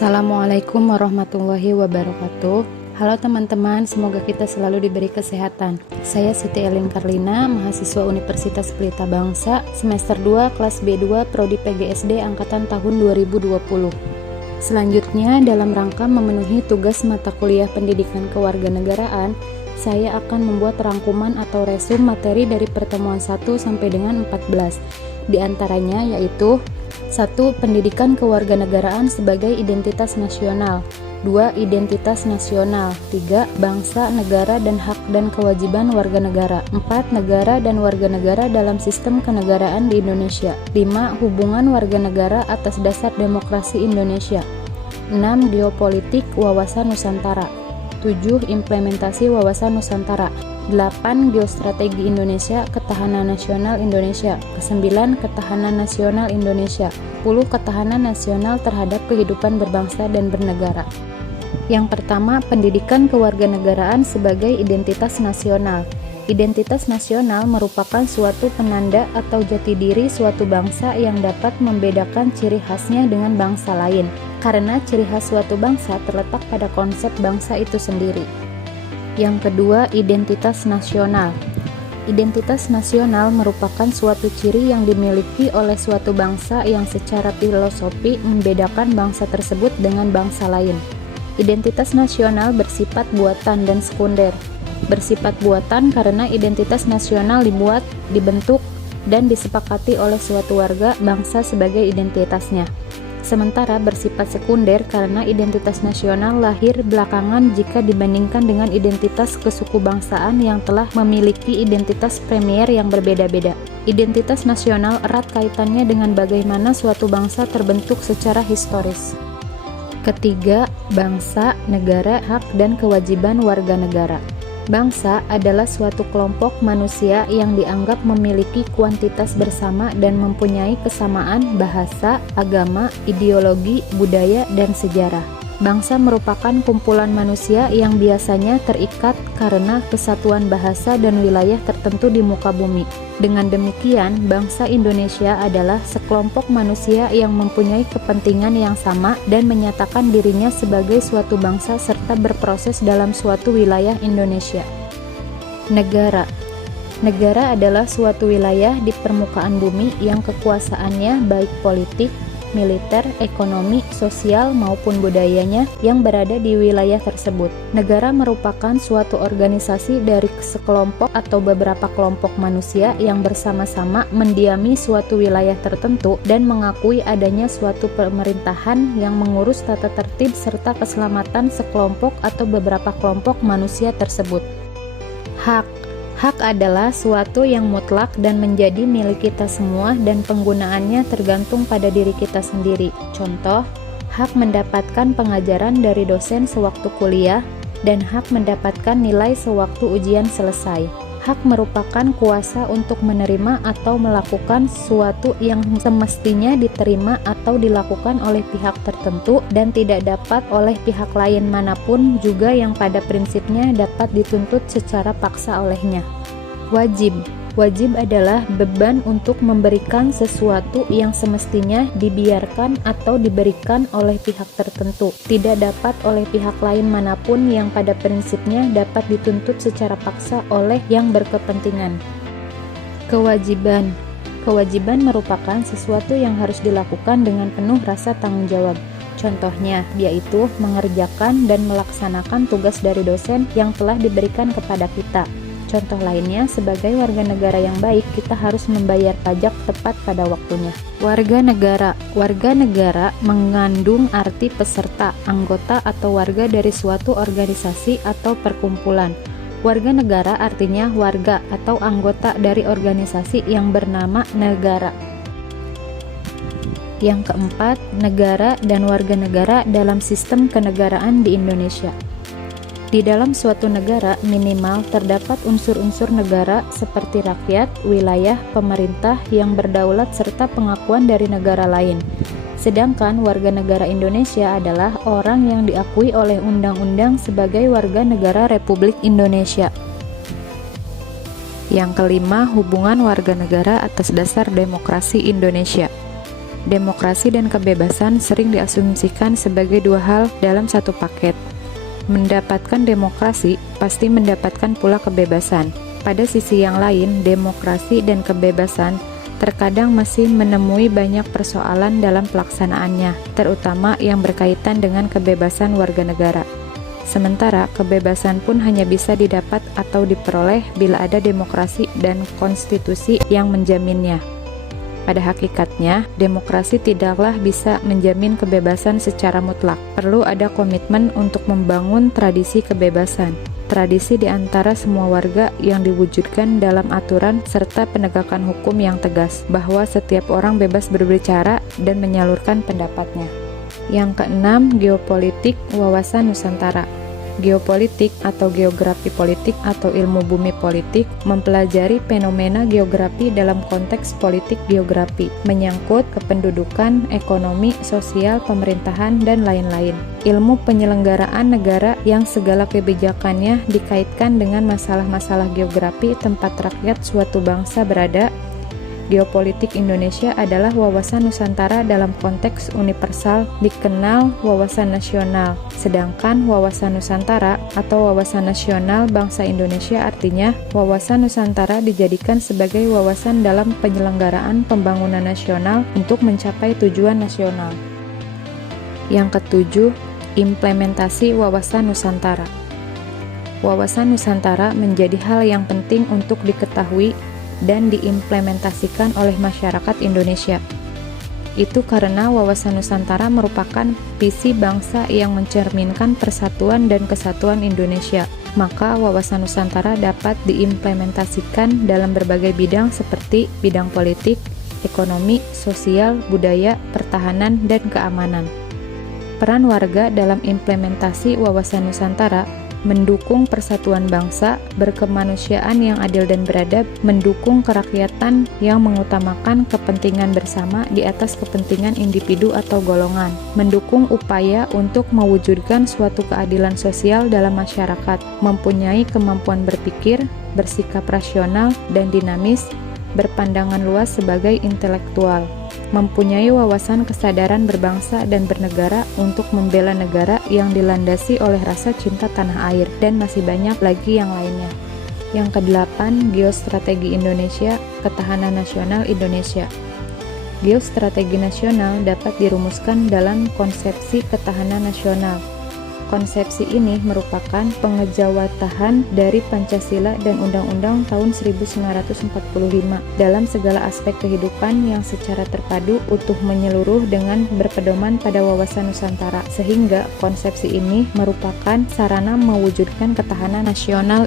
Assalamualaikum warahmatullahi wabarakatuh. Halo teman-teman, semoga kita selalu diberi kesehatan. Saya Siti Elin Karlina, mahasiswa Universitas Pelita Bangsa, semester 2, kelas B2, Prodi PGSD angkatan tahun 2020. Selanjutnya, dalam rangka memenuhi tugas mata kuliah pendidikan kewarganegaraan, saya akan membuat rangkuman atau resum materi dari pertemuan 1 sampai dengan 14. Di antaranya yaitu 1. Pendidikan kewarganegaraan sebagai identitas nasional. 2. Identitas nasional. 3. Bangsa, negara, dan hak dan kewajiban warga negara. 4. Negara dan warga negara dalam sistem kenegaraan di Indonesia. 5. Hubungan warga negara atas dasar demokrasi Indonesia. 6. Geopolitik wawasan Nusantara. 7. Implementasi wawasan Nusantara. 8. Geostrategi Indonesia, ketahanan nasional Indonesia. 9. Ketahanan nasional Indonesia. 10. Ketahanan nasional terhadap kehidupan berbangsa dan bernegara. Yang pertama, pendidikan kewarganegaraan sebagai identitas nasional. Identitas nasional merupakan suatu penanda atau jati diri suatu bangsa yang dapat membedakan ciri khasnya dengan bangsa lain, karena ciri khas suatu bangsa terletak pada konsep bangsa itu sendiri. Yang kedua, identitas nasional. Identitas nasional merupakan suatu ciri yang dimiliki oleh suatu bangsa yang secara filosofi membedakan bangsa tersebut dengan bangsa lain. Identitas nasional bersifat buatan dan sekunder. Bersifat buatan karena identitas nasional dibuat, dibentuk, dan disepakati oleh suatu warga bangsa sebagai identitasnya. Sementara bersifat sekunder karena identitas nasional lahir belakangan jika dibandingkan dengan identitas kesukubangsaan yang telah memiliki identitas premier yang berbeda-beda. Identitas nasional erat kaitannya dengan bagaimana suatu bangsa terbentuk secara historis. Ketiga, bangsa, negara, hak dan kewajiban warga negara. Bangsa adalah suatu kelompok manusia yang dianggap memiliki kuantitas bersama dan mempunyai kesamaan bahasa, agama, ideologi, budaya, dan sejarah. Bangsa merupakan kumpulan manusia yang biasanya terikat karena kesatuan bahasa dan wilayah tertentu di muka bumi. Dengan demikian, bangsa Indonesia adalah sekelompok manusia yang mempunyai kepentingan yang sama dan menyatakan dirinya sebagai suatu bangsa serta berproses dalam suatu wilayah Indonesia. Negara. Negara adalah suatu wilayah di permukaan bumi yang kekuasaannya baik politik, militer, ekonomi, sosial maupun budayanya yang berada di wilayah tersebut. Negara merupakan suatu organisasi dari sekelompok atau beberapa kelompok manusia yang bersama-sama mendiami suatu wilayah tertentu dan mengakui adanya suatu pemerintahan yang mengurus tata tertib serta keselamatan sekelompok atau beberapa kelompok manusia tersebut. Hak. Hak adalah suatu yang mutlak dan menjadi milik kita semua dan penggunaannya tergantung pada diri kita sendiri. Contoh, hak mendapatkan pengajaran dari dosen sewaktu kuliah dan hak mendapatkan nilai sewaktu ujian selesai. Hak merupakan kuasa untuk menerima atau melakukan sesuatu yang semestinya diterima atau dilakukan oleh pihak tertentu dan tidak dapat oleh pihak lain manapun juga yang pada prinsipnya dapat dituntut secara paksa olehnya. Wajib. Wajib adalah beban untuk memberikan sesuatu yang semestinya dibiarkan atau diberikan oleh pihak tertentu, tidak dapat oleh pihak lain manapun yang pada prinsipnya dapat dituntut secara paksa oleh yang berkepentingan. Kewajiban. Kewajiban merupakan sesuatu yang harus dilakukan dengan penuh rasa tanggung jawab. Contohnya, yaitu mengerjakan dan melaksanakan tugas dari dosen yang telah diberikan kepada kita. Contoh lainnya, sebagai warga negara yang baik, kita harus membayar pajak tepat pada waktunya. Warga negara. Warga negara mengandung arti peserta, anggota atau warga dari suatu organisasi atau perkumpulan. Warga negara artinya warga atau anggota dari organisasi yang bernama negara. Yang keempat, negara dan warga negara dalam sistem kenegaraan di Indonesia. Di dalam suatu negara minimal terdapat unsur-unsur negara seperti rakyat, wilayah, pemerintah yang berdaulat serta pengakuan dari negara lain. Sedangkan warga negara Indonesia adalah orang yang diakui oleh undang-undang sebagai warga negara Republik Indonesia. Yang kelima, hubungan warga negara atas dasar demokrasi Indonesia. Demokrasi dan kebebasan sering diasumsikan sebagai dua hal dalam satu paket. Mendapatkan demokrasi pasti mendapatkan pula kebebasan. Pada sisi yang lain, demokrasi dan kebebasan terkadang masih menemui banyak persoalan dalam pelaksanaannya, terutama yang berkaitan dengan kebebasan warga negara. Sementara kebebasan pun hanya bisa didapat atau diperoleh bila ada demokrasi dan konstitusi yang menjaminnya. Pada hakikatnya, demokrasi tidaklah bisa menjamin kebebasan secara mutlak. Perlu ada komitmen untuk membangun tradisi kebebasan. Tradisi di antara semua warga yang diwujudkan dalam aturan serta penegakan hukum yang tegas, bahwa setiap orang bebas berbicara dan menyalurkan pendapatnya. Yang keenam, geopolitik wawasan Nusantara. Geopolitik atau geografi politik atau ilmu bumi politik mempelajari fenomena geografi dalam konteks politik geografi, menyangkut kependudukan, ekonomi, sosial, pemerintahan, dan lain-lain. Ilmu penyelenggaraan negara yang segala kebijakannya dikaitkan dengan masalah-masalah geografi tempat rakyat suatu bangsa berada. Geopolitik Indonesia adalah wawasan Nusantara dalam konteks universal dikenal wawasan nasional, sedangkan wawasan Nusantara atau wawasan nasional bangsa Indonesia artinya wawasan Nusantara dijadikan sebagai wawasan dalam penyelenggaraan pembangunan nasional untuk mencapai tujuan nasional. Yang ketujuh, implementasi wawasan Nusantara. Wawasan Nusantara menjadi hal yang penting untuk diketahui dan diimplementasikan oleh masyarakat Indonesia. Itu karena wawasan Nusantara merupakan visi bangsa yang mencerminkan persatuan dan kesatuan Indonesia. Maka wawasan Nusantara dapat diimplementasikan dalam berbagai bidang seperti bidang politik, ekonomi, sosial, budaya, pertahanan, dan keamanan. Peran warga dalam implementasi wawasan Nusantara mendukung persatuan bangsa, berkemanusiaan yang adil dan beradab, mendukung kerakyatan yang mengutamakan kepentingan bersama di atas kepentingan individu atau golongan, mendukung upaya untuk mewujudkan suatu keadilan sosial dalam masyarakat, mempunyai kemampuan berpikir, bersikap rasional dan dinamis, berpandangan luas sebagai intelektual, mempunyai wawasan kesadaran berbangsa dan bernegara untuk membela negara yang dilandasi oleh rasa cinta tanah air, dan masih banyak lagi yang lainnya. Yang kedelapan, geostrategi Indonesia, ketahanan nasional Indonesia. Geostrategi nasional dapat dirumuskan dalam konsepsi ketahanan nasional. Konsepsi ini merupakan pengejawatahan dari Pancasila dan Undang-Undang tahun 1945 dalam segala aspek kehidupan yang secara terpadu, utuh, menyeluruh dengan berpedoman pada wawasan Nusantara, sehingga konsepsi ini merupakan sarana mewujudkan ketahanan nasional.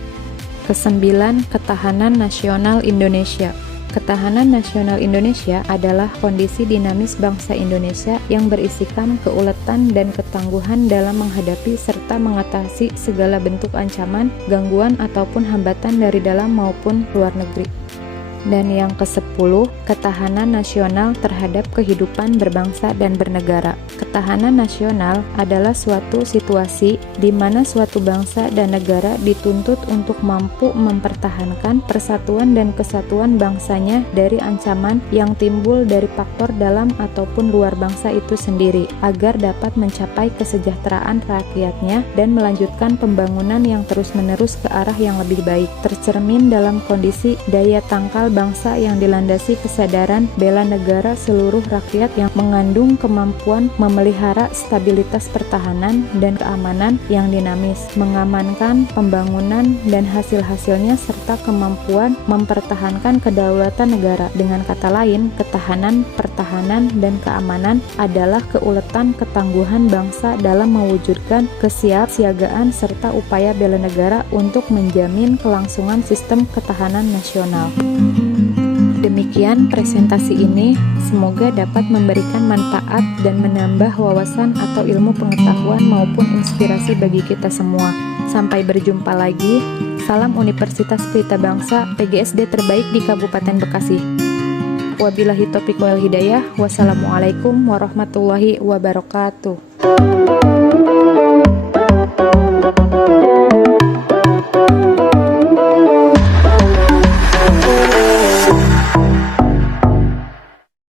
Kesembilan, ketahanan nasional Indonesia. Ketahanan nasional Indonesia adalah kondisi dinamis bangsa Indonesia yang berisikan keuletan dan ketangguhan dalam menghadapi serta mengatasi segala bentuk ancaman, gangguan ataupun hambatan dari dalam maupun luar negeri. Dan yang ke-10, ketahanan nasional terhadap kehidupan berbangsa dan bernegara. Ketahanan nasional adalah suatu situasi di mana suatu bangsa dan negara dituntut untuk mampu mempertahankan persatuan dan kesatuan bangsanya dari ancaman yang timbul dari faktor dalam ataupun luar bangsa itu sendiri, agar dapat mencapai kesejahteraan rakyatnya dan melanjutkan pembangunan yang terus-menerus ke arah yang lebih baik, tercermin dalam kondisi daya tangkal bangsa yang dilandasi kesadaran bela negara seluruh rakyat yang mengandung kemampuan memelihara stabilitas pertahanan dan keamanan yang dinamis, mengamankan pembangunan dan hasil-hasilnya serta kemampuan mempertahankan kedaulatan negara. Dengan kata lain, ketahanan, pertahanan, dan keamanan adalah keuletan ketangguhan bangsa dalam mewujudkan kesiapsiagaan serta upaya bela negara untuk menjamin kelangsungan sistem ketahanan nasional. Demikian presentasi ini, semoga dapat memberikan manfaat dan menambah wawasan atau ilmu pengetahuan maupun inspirasi bagi kita semua. Sampai berjumpa lagi. Salam Universitas Pelita Bangsa, PGSD terbaik di Kabupaten Bekasi. Wabillahi taufiq wal hidayah. Wassalamualaikum warahmatullahi wabarakatuh.